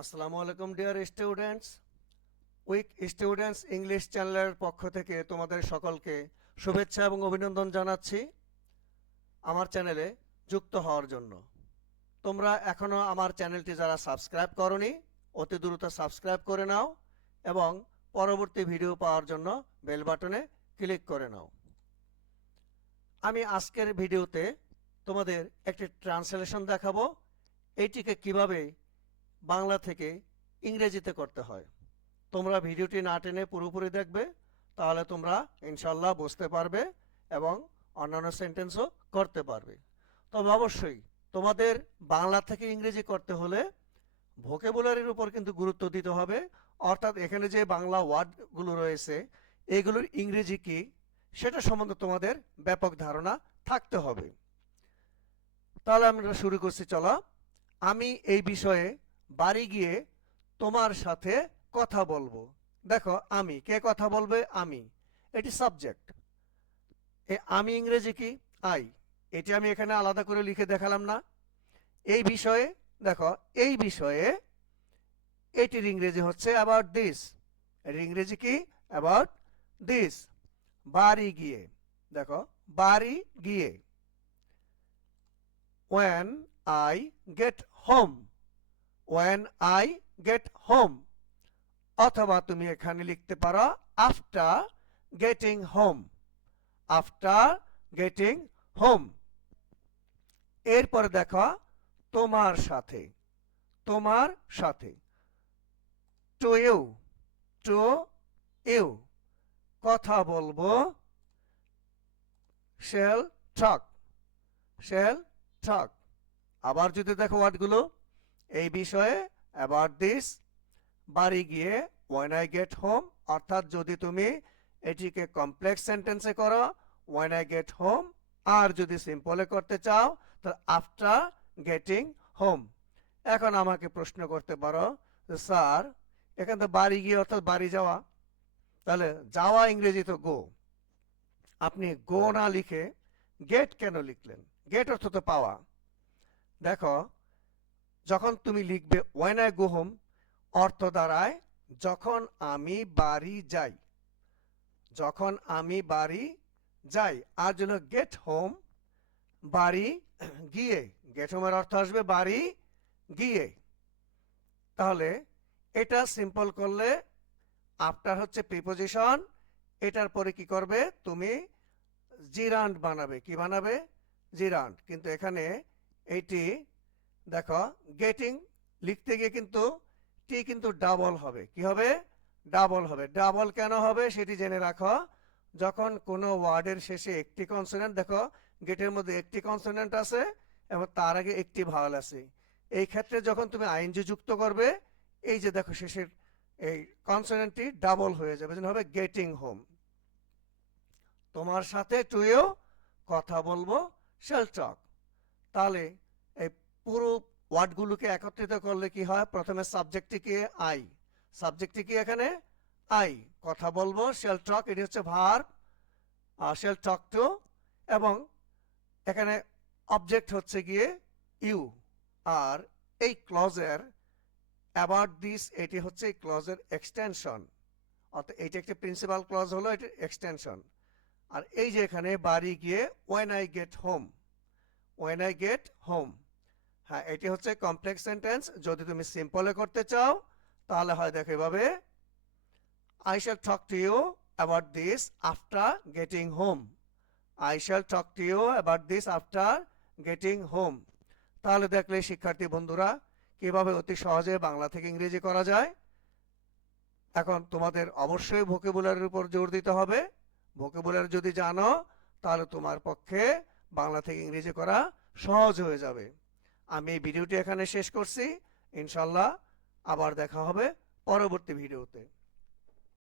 আসসালামু আলাইকুম, dear students. Weak students English চ্যানেলের পক্ষ থেকে তোমাদের সকলকে শুভেচ্ছা এবং অভিনন্দন জানাচ্ছি আমার চ্যানেলে যুক্ত হওয়ার জন্য। তোমরা এখনও আমার চ্যানেলটি যারা সাবস্ক্রাইব করনি, অতি দ্রুত সাবস্ক্রাইব করে নাও এবং পরবর্তী ভিডিও পাওয়ার জন্য বেল বাটনে ক্লিক করে নাও। আমি আজকের ভিডিওতে তোমাদের একটি ট্রান্সলেশন দেখাবো। এইটিকে কীভাবে বাংলা থেকে ইংরেজিতে করতে হয়। তোমরা ভিডিওটি না টেনে পুরোপুরি দেখবে, তাহলে তোমরা ইনশাল্লাহ বুঝতে পারবে এবং অন্যান্য সেন্টেন্সও করতে পারবে। তবে অবশ্যই তোমাদের বাংলা থেকে ইংরেজি করতে হলে ভোকেবুলারির উপর কিন্তু গুরুত্ব দিতে হবে। অর্থাৎ এখানে যে বাংলা ওয়ার্ডগুলো রয়েছে, এগুলোর ইংরেজি কি, সেটা সম্বন্ধে তোমাদের ব্যাপক ধারণা থাকতে হবে। তাহলে আমরা শুরু করছি, চলো। আমি এই বিষয়ে বাড়ি গিয়ে তোমার সাথে কথা বলব। দেখো, আমি, কে কথা বলবে? আমি। এটি সাবজেক্ট এ, আমি ইংরেজি কি? আই এটি আমি এখানে আলাদা করে লিখে দেখালাম না। এই বিষয়ে, দেখো, এই বিষয়ে এটির ইংরেজি হচ্ছে অ্যাবাউট দিস এর ইংরেজি কি? অ্যাবাউট দিস বাড়ি গিয়ে, দেখো, বাড়ি গিয়ে, when I get home when I get home. অথবা তুমি এখানে লিখতে পারো, after getting home. After getting home. এরপর দেখো, তোমার সাথে তোমার সাথে টু ইউ টু ইউ কথা বলব শেল টক শেল টক আবার যদি দেখো ওয়ার্ডগুলো এই বিষয়ে অ্যাবাউট দিস বাড়ি গিয়ে ওয়েন আই গেট হোম অর্থাৎ যদি তুমি এটিকে কমপ্লেক্স সেন্টেন্সে করো ওয়েন আই গেট হোম আর যদি সিম্পলে করতে চাও তাহলে আফটার গেটিং হোম এখন আমাকে প্রশ্ন করতে পারো স্যার এখান থেকে বাড়ি গিয়ে অর্থাৎ বাড়ি যাওয়া তাহলে যাওয়া ইংরেজি তো গো আপনি গো না লিখে গেট কেন লিখলেন? গেট অর্থ তো পাওয়া। দেখো যখন তুমি লিখবে ওয়েন আই গো হোম অর্থ দাঁড়ায়, যখন আমি বাড়ি যাই। যখন আমি বাড়ি যাই আর জন্য গেট হোম বাড়ি গিয়ে গেট হোমের অর্থ আসবে বাড়ি গিয়ে। তাহলে এটা সিম্পল করলে আফটার হচ্ছে প্রিপোজিশন এটার পরে কি করবে, তুমি জিরান্ড বানাবে। কি বানাবে? জিরান্ড কিন্তু এখানে এইটি দেখো গেটিং লিখতে গিয়ে কিন্তু টি কিন্তু ডাবল হবে। কি হবে? ডাবল হবে। ডাবল কেন হবে সেটি জেনে রাখো। যখন কোনো ওয়ার্ডের শেষে একটি কনসোনেন্ট দেখো গেটের মধ্যে একটি কনসোনেন্ট আছে এবং তার আগে একটি ভাওয়াল আছে। এই ক্ষেত্রে যখন তুমি আইনজি যুক্ত করবে, এই যে দেখো শেষের এই কনসোনেন্টটি ডাবল হয়ে যাবে। যেন হবে গেটিং হোম তোমার সাথে টুয়েও কথা বলব শেল টক তাহলে এই পুরো ওয়ার্ডগুলোকে একত্রিত করলে কি হয়? প্রথমে সাবজেক্টটি কি আই সাবজেক্টটি কি এখানে আই কথা বলব শেল টক এটি হচ্ছে ভার শেল টক টু এবং এখানে অবজেক্ট হচ্ছে গিয়ে ইউ আর এই ক্লজের অ্যাবাউট দিস এটি হচ্ছে এই ক্লজের এক্সটেনশন অর্থাৎ এইটা একটি প্রিন্সিপাল ক্লজ হলো এটি এক্সটেনশন আর এই যে এখানে বাড়ি গিয়ে when I get home when I get home হ্যাঁ এটি হচ্ছে কমপ্লেক্স সেন্টেন্স যদি তুমি সিম্পলে করতে চাও, তাহলে হয় দেখো এভাবে। I shall talk to you about this after getting home I shall talk to you about this after getting home তাহলে দেখলে শিক্ষার্থী বন্ধুরা, কীভাবে অতি সহজে বাংলা থেকে ইংরেজি করা যায়। এখন তোমাদের অবশ্যই ভোকেবুলারির উপর জোর দিতে হবে। ভোকেবুলারি যদি জানো, তাহলে তোমার পক্ষে বাংলা থেকে ইংরেজি করা সহজ হয়ে যাবে। আমি ভিডিওটি এখানে শেষ করছি। ইনশাল্লাহ আবার দেখা হবে পরবর্তী ভিডিওতে।